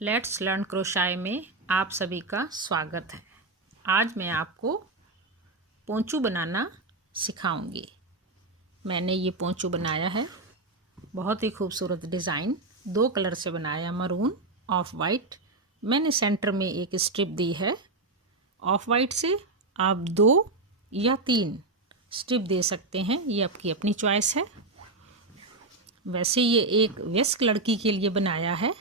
Let's learn क्रोशाई में आप सभी का स्वागत है। आज मैं आपको पोंचू बनाना सिखाऊंगी। मैंने ये पोंचू बनाया है, बहुत ही खूबसूरत डिज़ाइन, 2 कलर से बनाया, मरून ऑफ वाइट। मैंने सेंटर में एक स्ट्रिप दी है। ऑफ वाइट से आप 2 या 3 स्ट्रिप दे सकते हैं, ये आपकी अपनी चॉइस है। वैसे ये एक वयस्क लड़की के लिए बनाया है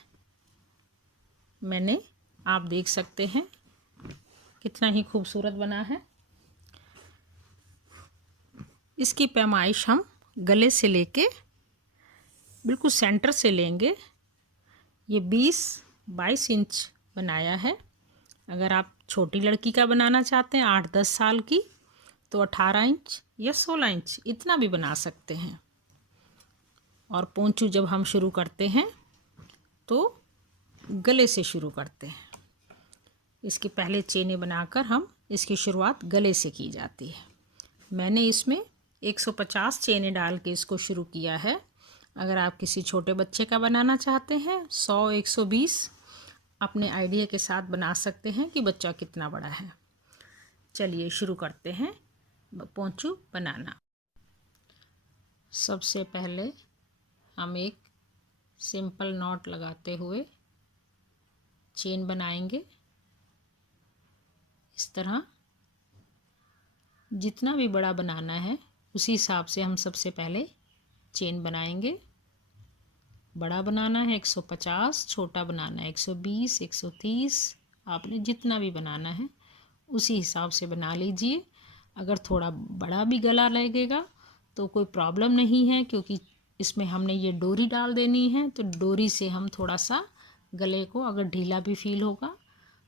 मैंने, आप देख सकते हैं कितना ही खूबसूरत बना है। इसकी पैमाइश हम गले से लेके बिल्कुल सेंटर से लेंगे। ये 20-22 इंच बनाया है। अगर आप छोटी लड़की का बनाना चाहते हैं 8-10 साल की, तो 18 इंच या 16 इंच इतना भी बना सकते हैं। और पोंचू जब हम शुरू करते हैं तो गले से शुरू करते हैं। इसके पहले चेने बनाकर हम इसकी शुरुआत गले से की जाती है। मैंने इसमें 150 चेने डाल के इसको शुरू किया है। अगर आप किसी छोटे बच्चे का बनाना चाहते हैं 100-120 अपने आइडिया के साथ बना सकते हैं कि बच्चा कितना बड़ा है। चलिए शुरू करते हैं पोंचू बनाना। सबसे पहले हम एक सिंपल नॉट लगाते हुए चेन बनाएंगे। इस तरह जितना भी बड़ा बनाना है उसी हिसाब से हम सबसे पहले चेन बनाएंगे। बड़ा बनाना है 150, छोटा बनाना है 120, 130, आपने जितना भी बनाना है उसी हिसाब से बना लीजिए। अगर थोड़ा बड़ा भी गला लगेगा तो कोई प्रॉब्लम नहीं है, क्योंकि इसमें हमने ये डोरी डाल देनी है, तो डोरी से हम थोड़ा सा गले को अगर ढीला भी फील होगा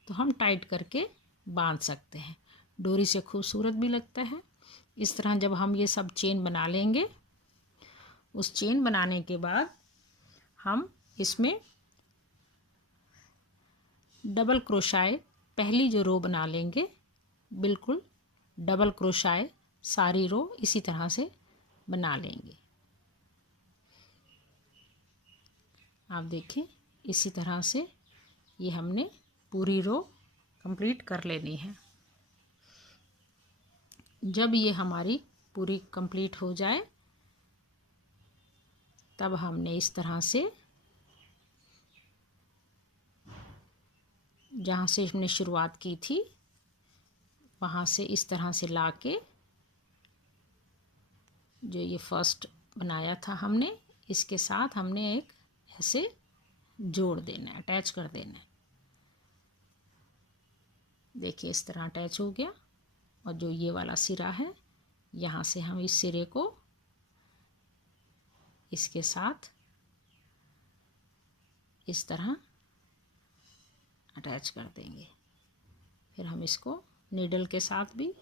तो हम टाइट करके बांध सकते हैं। डोरी से खूबसूरत भी लगता है। इस तरह जब हम ये सब चेन बना लेंगे, उस चेन बनाने के बाद हम इसमें डबल क्रोशाई पहली जो रो बना लेंगे, बिल्कुल डबल क्रोशाई सारी रो इसी तरह से बना लेंगे। आप देखें इसी तरह से ये हमने पूरी रो कंप्लीट कर लेनी है। जब ये हमारी पूरी कंप्लीट हो जाए तब हमने इस तरह से जहाँ से हमने शुरुआत की थी वहाँ से इस तरह से लाके जो ये फर्स्ट बनाया था हमने, इसके साथ हमने एक ऐसे जोड़ देना है, अटैच कर देना है। देखिए इस तरह अटैच हो गया। और जो ये वाला सिरा है, यहाँ से हम इस सिरे को इसके साथ इस तरह अटैच कर देंगे। फिर हम इसको नीडल के साथ भी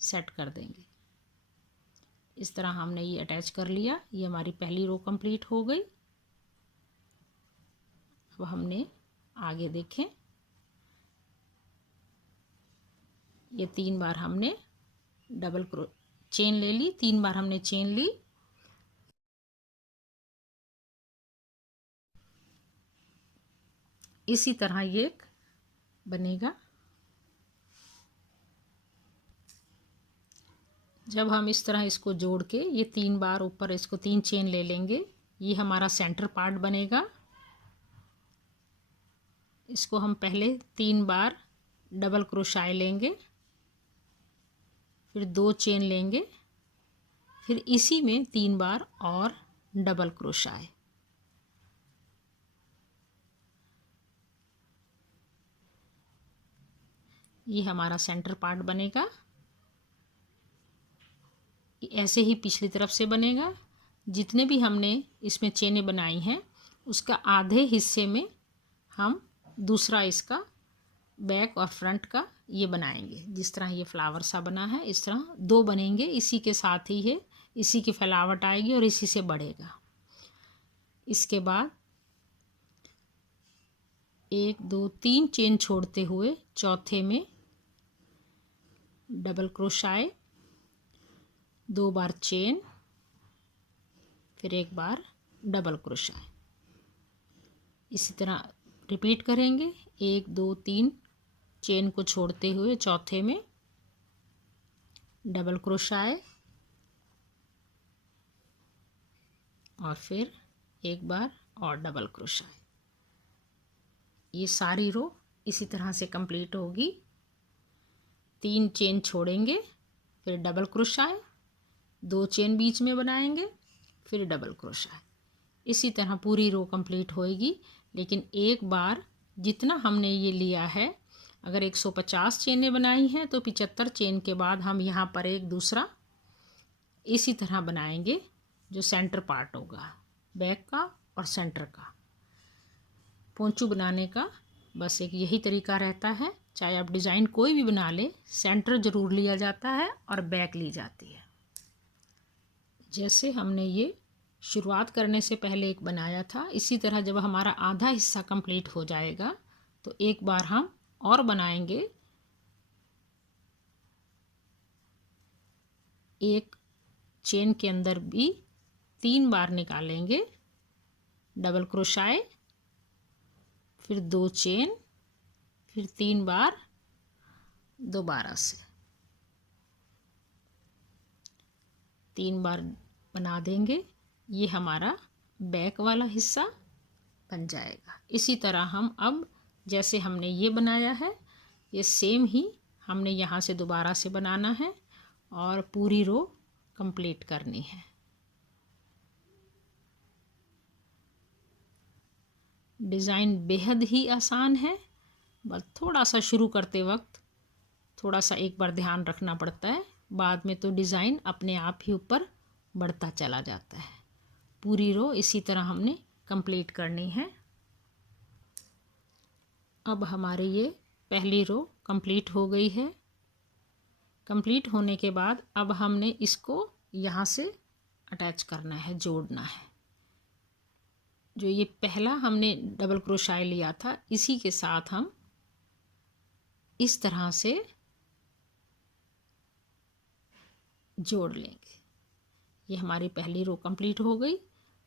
सेट कर देंगे। इस तरह हमने ये अटैच कर लिया। ये हमारी पहली रो कंप्लीट हो गई। अब हमने आगे देखें, ये 3 बार हमने डबल चेन ले ली, 3 बार हमने चेन ली। इसी तरह ये एक बनेगा। जब हम इस तरह इसको जोड़ के ये 3 बार ऊपर इसको 3 चेन ले लेंगे, ये हमारा सेंटर पार्ट बनेगा। इसको हम पहले 3 बार डबल क्रोशाई लेंगे, फिर 2 चेन लेंगे, फिर इसी में 3 बार और डबल क्रोशाई। ये हमारा सेंटर पार्ट बनेगा। ऐसे ही पिछली तरफ से बनेगा। जितने भी हमने इसमें चेनें बनाई हैं उसका आधे हिस्से में हम दूसरा इसका बैक और फ्रंट का ये बनाएंगे। जिस तरह ये फ्लावर सा बना है इस तरह 2 बनेंगे। इसी के साथ ही है, इसी की फैलावट आएगी और इसी से बढ़ेगा। इसके बाद 1 2 3 चेन छोड़ते हुए चौथे में डबल क्रोशाई, 2 बार चेन, फिर 1 बार डबल क्रोशाई। इसी तरह रिपीट करेंगे। 1 2 3 चेन को छोड़ते हुए चौथे में डबल क्रोशाए और फिर एक बार और डबल क्रोशाए। ये सारी रो इसी तरह से कंप्लीट होगी। 3 चेन छोड़ेंगे, फिर डबल क्रोशाए, 2 चेन बीच में बनाएंगे, फिर डबल क्रोशाए। इसी तरह पूरी रो कंप्लीट होएगी। लेकिन एक बार जितना हमने ये लिया है, अगर 150 चेनें बनाई हैं तो 75 चेन के बाद हम यहाँ पर एक दूसरा इसी तरह बनाएंगे, जो सेंटर पार्ट होगा बैक का और सेंटर का। पोंचू बनाने का बस एक यही तरीका रहता है। चाहे आप डिज़ाइन कोई भी बना ले, सेंटर ज़रूर लिया जाता है और बैक ली जाती है। जैसे हमने ये शुरुआत करने से पहले एक बनाया था, इसी तरह जब हमारा आधा हिस्सा कंप्लीट हो जाएगा तो एक बार हम और बनाएंगे। एक चेन के अंदर भी 3 बार निकालेंगे, डबल क्रोशाए, फिर 2 चेन, फिर 3 बार दोबारा से 3 बार बना देंगे। ये हमारा बैक वाला हिस्सा बन जाएगा। इसी तरह हम अब जैसे हमने ये बनाया है, ये सेम ही हमने यहाँ से दोबारा से बनाना है और पूरी रो कंप्लीट करनी है। डिज़ाइन बेहद ही आसान है, बस थोड़ा सा शुरू करते वक्त थोड़ा सा एक बार ध्यान रखना पड़ता है, बाद में तो डिज़ाइन अपने आप ही ऊपर बढ़ता चला जाता है। पूरी रो इसी तरह हमने कंप्लीट करनी है। अब हमारी ये पहली रो कंप्लीट हो गई है। कंप्लीट होने के बाद अब हमने इसको यहाँ से अटैच करना है, जोड़ना है। जो ये पहला हमने डबल क्रोशाई लिया था, इसी के साथ हम इस तरह से जोड़ लेंगे। ये हमारी पहली रो कंप्लीट हो गई।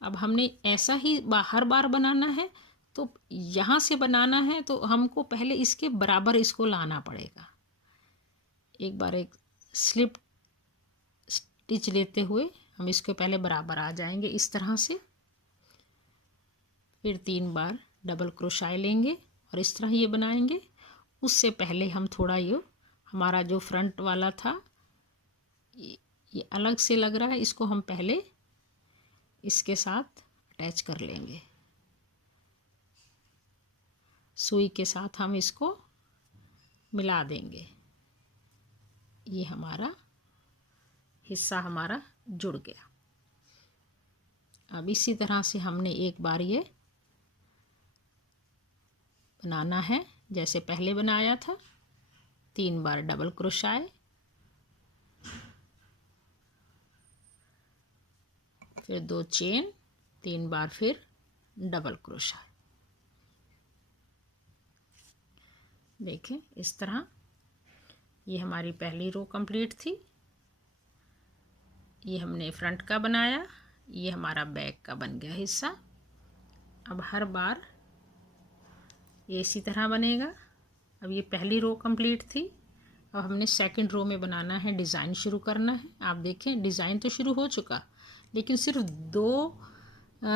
अब हमने ऐसा ही हर बार बनाना है, तो यहाँ से बनाना है तो हमको पहले इसके बराबर इसको लाना पड़ेगा। एक बार एक स्लिप स्टिच लेते हुए हम इसके पहले बराबर आ जाएंगे इस तरह से। फिर 3 बार डबल क्रोशाई लेंगे और इस तरह ये बनाएंगे। उससे पहले हम थोड़ा ये हमारा जो फ्रंट वाला था ये अलग से लग रहा है, इसको हम पहले इसके साथ अटैच कर लेंगे। सुई के साथ हम इसको मिला देंगे। ये हमारा हिस्सा हमारा जुड़ गया। अब इसी तरह से हमने एक बार ये बनाना है जैसे पहले बनाया था। 3 बार डबल क्रोशाई, फिर 2 चेन, 3 बार फिर डबल क्रोशाई। देखें इस तरह ये हमारी पहली रो कंप्लीट थी। ये हमने फ्रंट का बनाया, ये हमारा बैक का बन गया हिस्सा। अब हर बार ये इसी तरह बनेगा। अब ये पहली रो कंप्लीट थी। अब हमने सेकंड रो में बनाना है, डिज़ाइन शुरू करना है। आप देखें डिज़ाइन तो शुरू हो चुका, लेकिन सिर्फ 2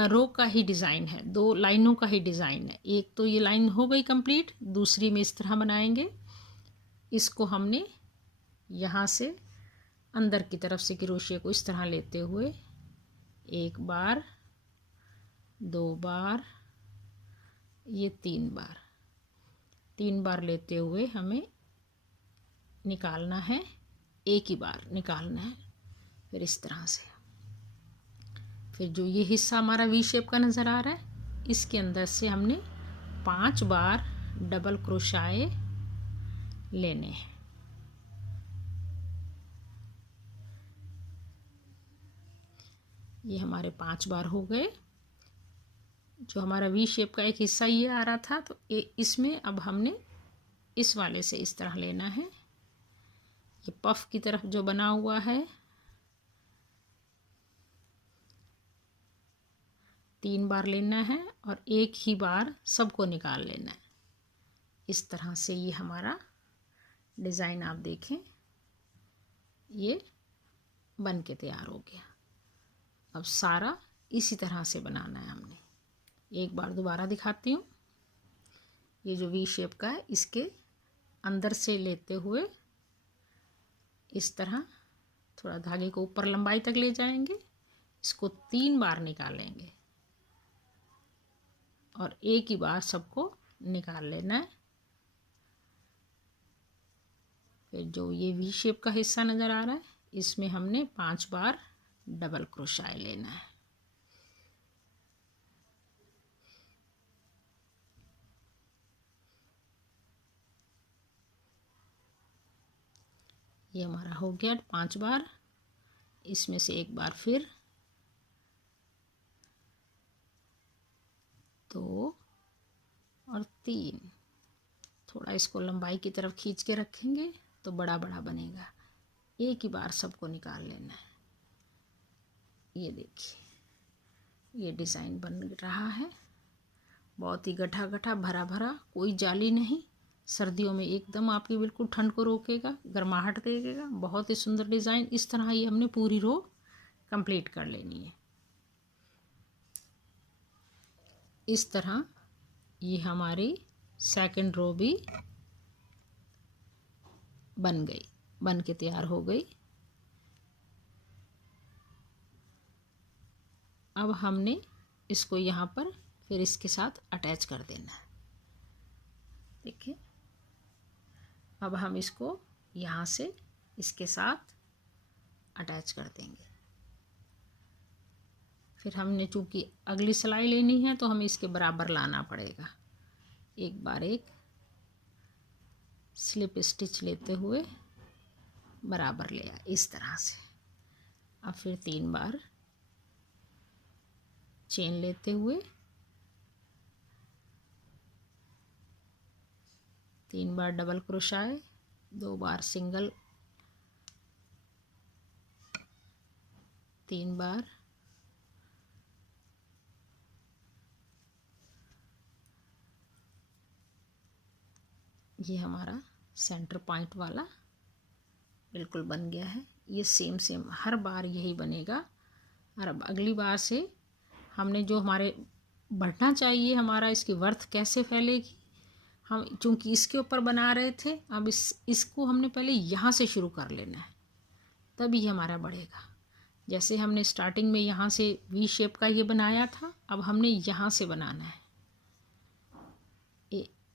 रो का ही डिज़ाइन है, 2 लाइनों का ही डिज़ाइन है। एक तो ये लाइन हो गई कंप्लीट, दूसरी में इस तरह बनाएंगे। इसको हमने यहाँ से अंदर की तरफ से क्रोशिया को इस तरह लेते हुए 1 बार, 2 बार, ये 3 बार, 3 बार लेते हुए हमें निकालना है, एक ही बार निकालना है। फिर इस तरह से फिर जो ये हिस्सा हमारा वी शेप का नज़र आ रहा है, इसके अंदर से हमने 5 बार डबल क्रोशाए लेने हैं। ये हमारे 5 बार हो गए। जो हमारा वी शेप का एक हिस्सा ये आ रहा था, तो इसमें अब हमने इस वाले से इस तरह लेना है। ये पफ की तरफ जो बना हुआ है, 3 बार लेना है और एक ही बार सबको निकाल लेना है। इस तरह से ये हमारा डिज़ाइन आप देखें ये बन के तैयार हो गया। अब सारा इसी तरह से बनाना है हमने। एक बार दोबारा दिखाती हूँ। ये जो वी शेप का है इसके अंदर से लेते हुए इस तरह थोड़ा धागे को ऊपर लंबाई तक ले जाएंगे, इसको 3 बार निकालेंगे और एक ही बार सबको निकाल लेना है। फिर जो ये वी शेप का हिस्सा नज़र आ रहा है इसमें हमने 5 बार डबल क्रोशा लेना है। ये हमारा हो गया 5 बार। इसमें से एक बार फिर 2 और 3, थोड़ा इसको लंबाई की तरफ खींच के रखेंगे तो बड़ा बड़ा बनेगा। एक ही बार सबको निकाल लेना है। ये देखिए ये डिज़ाइन बन रहा है, बहुत ही गठा गठा भरा भरा, कोई जाली नहीं। सर्दियों में एकदम आपकी बिल्कुल ठंड को रोकेगा, गर्माहट देगा। बहुत ही सुंदर डिज़ाइन। इस तरह ये हमने पूरी रो कंप्लीट कर लेनी है। इस तरह ये हमारी सेकंड रो भी बन गई, बन के तैयार हो गई। अब हमने इसको यहाँ पर फिर इसके साथ अटैच कर देना है। देखिए अब हम इसको यहाँ से इसके साथ अटैच कर देंगे। फिर हमने चूँकि अगली सिलाई लेनी है तो हमें इसके बराबर लाना पड़ेगा। एक बार एक स्लिप स्टिच लेते हुए बराबर लिया इस तरह से। अब फिर 3 बार चेन लेते हुए 3 बार डबल क्रोशाए, 2 बार सिंगल, 3 बार ये हमारा सेंटर पॉइंट वाला बिल्कुल बन गया है। ये सेम हर बार यही बनेगा। और अब अगली बार से हमने जो हमारे बढ़ना चाहिए, हमारा इसकी वर्थ कैसे फैलेगी, हम चूँकि इसके ऊपर बना रहे थे, अब इसको हमने पहले यहाँ से शुरू कर लेना है, तभी हमारा बढ़ेगा। जैसे हमने स्टार्टिंग में यहाँ से वी शेप का ये बनाया था, अब हमने यहाँ से बनाना है,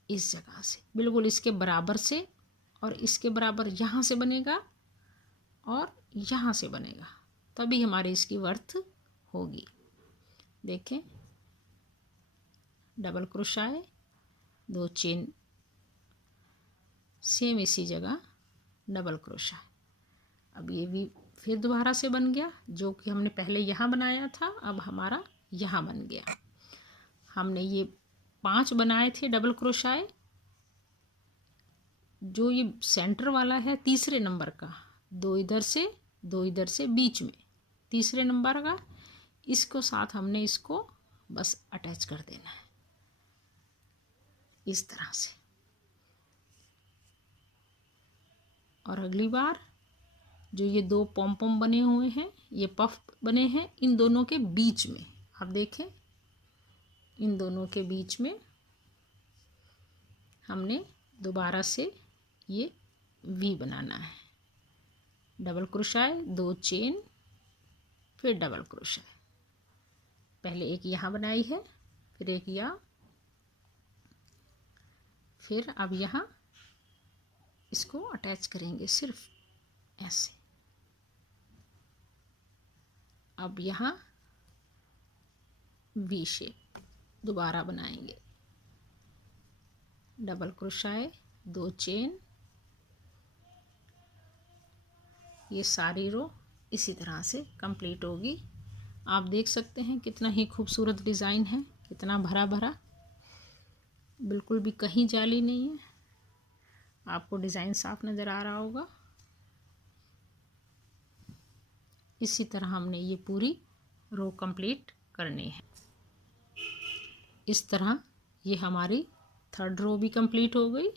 इस जगह से बिल्कुल इसके बराबर से, और इसके बराबर यहाँ से बनेगा और यहाँ से बनेगा, तभी हमारी इसकी वर्थ होगी। देखें डबल क्रोशाए, 2 चेन, सेम इसी जगह डबल क्रोशा। अब ये भी फिर दोबारा से बन गया, जो कि हमने पहले यहाँ बनाया था अब हमारा यहाँ बन गया। हमने ये 5 बनाए थे डबल क्रोशाए, जो ये सेंटर वाला है तीसरे नंबर का, 2 इधर से 2 इधर से बीच में तीसरे नंबर का, इसको साथ हमने इसको बस अटैच कर देना है इस तरह से। और अगली बार जो ये 2 पॉम पॉम बने हुए हैं, ये पफ बने हैं, इन दोनों के बीच में आप देखें, इन दोनों के बीच में हमने दोबारा से ये वी बनाना है। डबल क्रोशाए, 2 चेन, फिर डबल क्रोशाए। पहले एक यहाँ बनाई है, फिर एक यहाँ, फिर अब यहाँ इसको अटैच करेंगे सिर्फ ऐसे। अब यहाँ वी शेप दोबारा बनाएंगे, डबल क्रोशाए, 2 चेन, ये सारी रो इसी तरह से कंप्लीट होगी। आप देख सकते हैं कितना ही खूबसूरत डिज़ाइन है, कितना भरा भरा, बिल्कुल भी कहीं जाली नहीं है। आपको डिज़ाइन साफ नज़र आ रहा होगा। इसी तरह हमने ये पूरी रो कंप्लीट करनी है। इस तरह ये हमारी थर्ड रो भी कंप्लीट हो गई।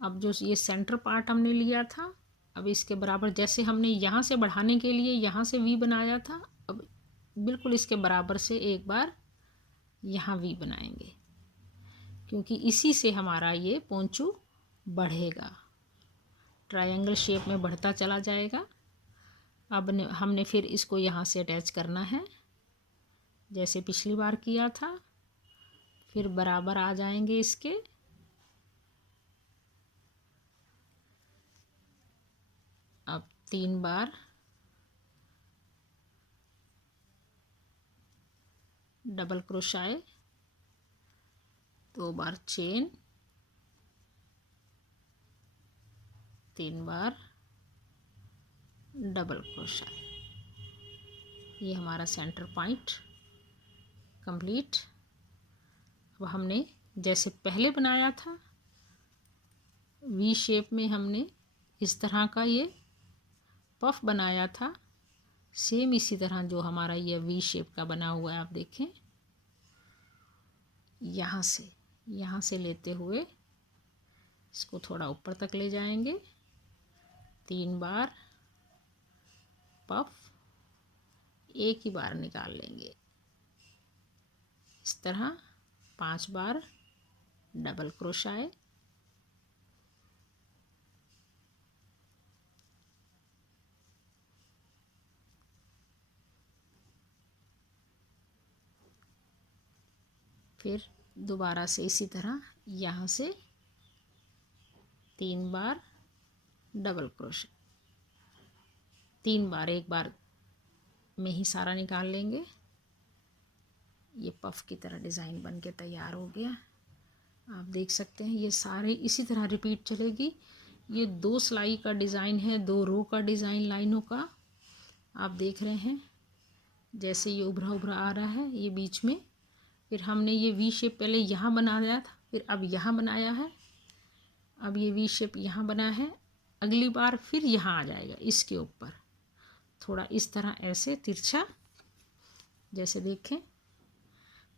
अब जो ये सेंटर पार्ट हमने लिया था, अब इसके बराबर जैसे हमने यहाँ से बढ़ाने के लिए यहाँ से वी बनाया था, अब बिल्कुल इसके बराबर से एक बार यहाँ वी बनाएंगे, क्योंकि इसी से हमारा ये पोंचू बढ़ेगा, ट्रायंगल शेप में बढ़ता चला जाएगा। अब हमने फिर इसको यहाँ से अटैच करना है जैसे पिछली बार किया था, फिर बराबर आ जाएंगे इसके। अब 3 बार डबल क्रोशाए, 2 बार चेन, 3 बार डबल क्रोशाए। ये हमारा सेंटर पॉइंट कंप्लीट। अब हमने जैसे पहले बनाया था वी शेप में, हमने इस तरह का ये पफ बनाया था, सेम इसी तरह जो हमारा ये वी शेप का बना हुआ है, आप देखें यहाँ से लेते हुए इसको थोड़ा ऊपर तक ले जाएंगे, 3 बार पफ, एक ही बार निकाल लेंगे इस तरह, 5 बार डबल क्रोशाए, फिर दोबारा से इसी तरह यहाँ से 3 बार डबल क्रोशे, 3 बार, एक बार में ही सारा निकाल लेंगे। ये पफ की तरह डिज़ाइन बन के तैयार हो गया। आप देख सकते हैं ये सारे इसी तरह रिपीट चलेगी। ये 2 सिलाई का डिज़ाइन है, 2 रो का डिज़ाइन लाइनों का, आप देख रहे हैं जैसे ये उभरा उभरा आ रहा है ये बीच में। फिर हमने ये वी शेप पहले यहाँ बनाया था, फिर अब यहाँ बनाया है, अब ये वी शेप यहाँ बना है, अगली बार फिर यहाँ आ जाएगा इसके ऊपर, थोड़ा इस तरह ऐसे तिरछा, जैसे देखें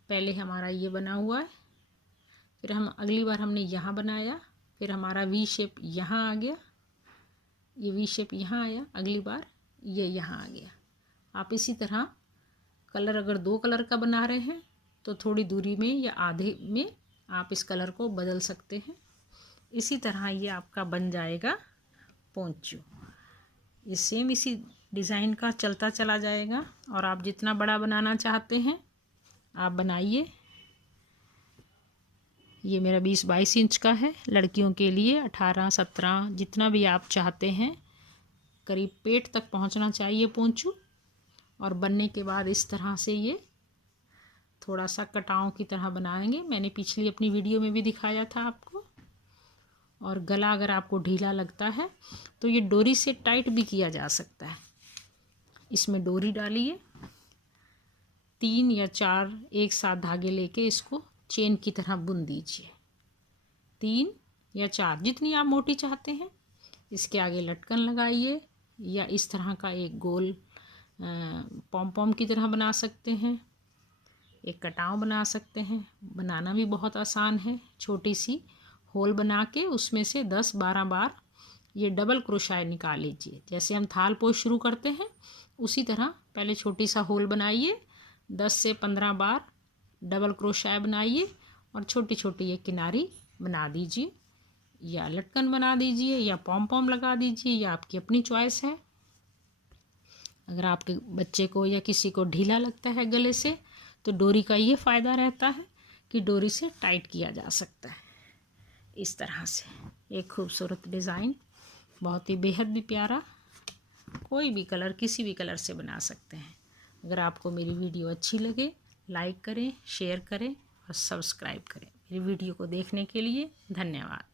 पहले हमारा ये बना हुआ है, फिर हम अगली बार हमने यहाँ बनाया, फिर हमारा वी शेप यहाँ आ गया, ये वी शेप यहाँ आया, अगली बार ये यहाँ आ गया। आप इसी तरह कलर अगर 2 कलर का बना रहे हैं तो थोड़ी दूरी में या आधे में आप इस कलर को बदल सकते हैं। इसी तरह ये आपका बन जाएगा पोंचू। ये सेम इसी डिज़ाइन का चलता चला जाएगा, और आप जितना बड़ा बनाना चाहते हैं आप बनाइए। ये मेरा 20-22 इंच का है, लड़कियों के लिए 18-17 जितना भी आप चाहते हैं, करीब पेट तक पहुंचना चाहिए पोंचू। और बनने के बाद इस तरह से ये थोड़ा सा कटाव की तरह बनाएंगे, मैंने पिछली अपनी वीडियो में भी दिखाया था आपको। और गला अगर आपको ढीला लगता है तो ये डोरी से टाइट भी किया जा सकता है। इसमें डोरी डालिए, 3 या 4 एक साथ धागे लेके इसको चेन की तरह बुन दीजिए, 3 या 4 जितनी आप मोटी चाहते हैं। इसके आगे लटकन लगाइए, या इस तरह का एक गोल पॉम पॉम की तरह बना सकते हैं, एक कटाव बना सकते हैं। बनाना भी बहुत आसान है, छोटी सी होल बना के उसमें से 10-12 बार ये डबल क्रोशाई निकाल लीजिए। जैसे हम थाल पोश शुरू करते हैं उसी तरह पहले छोटी सा होल बनाइए, 10 से 15 बार डबल क्रोशाई बनाइए, और छोटी छोटी ये किनारी बना दीजिए, या लटकन बना दीजिए, या पॉम पॉम लगा दीजिए, या आपकी अपनी चॉइस है। अगर आपके बच्चे को या किसी को ढीला लगता है गले से, तो डोरी का ये फ़ायदा रहता है कि डोरी से टाइट किया जा सकता है। इस तरह से एक खूबसूरत डिज़ाइन, बहुत ही बेहद भी प्यारा, कोई भी कलर किसी भी कलर से बना सकते हैं। अगर आपको मेरी वीडियो अच्छी लगे, लाइक करें, शेयर करें और सब्सक्राइब करें। मेरी वीडियो को देखने के लिए धन्यवाद।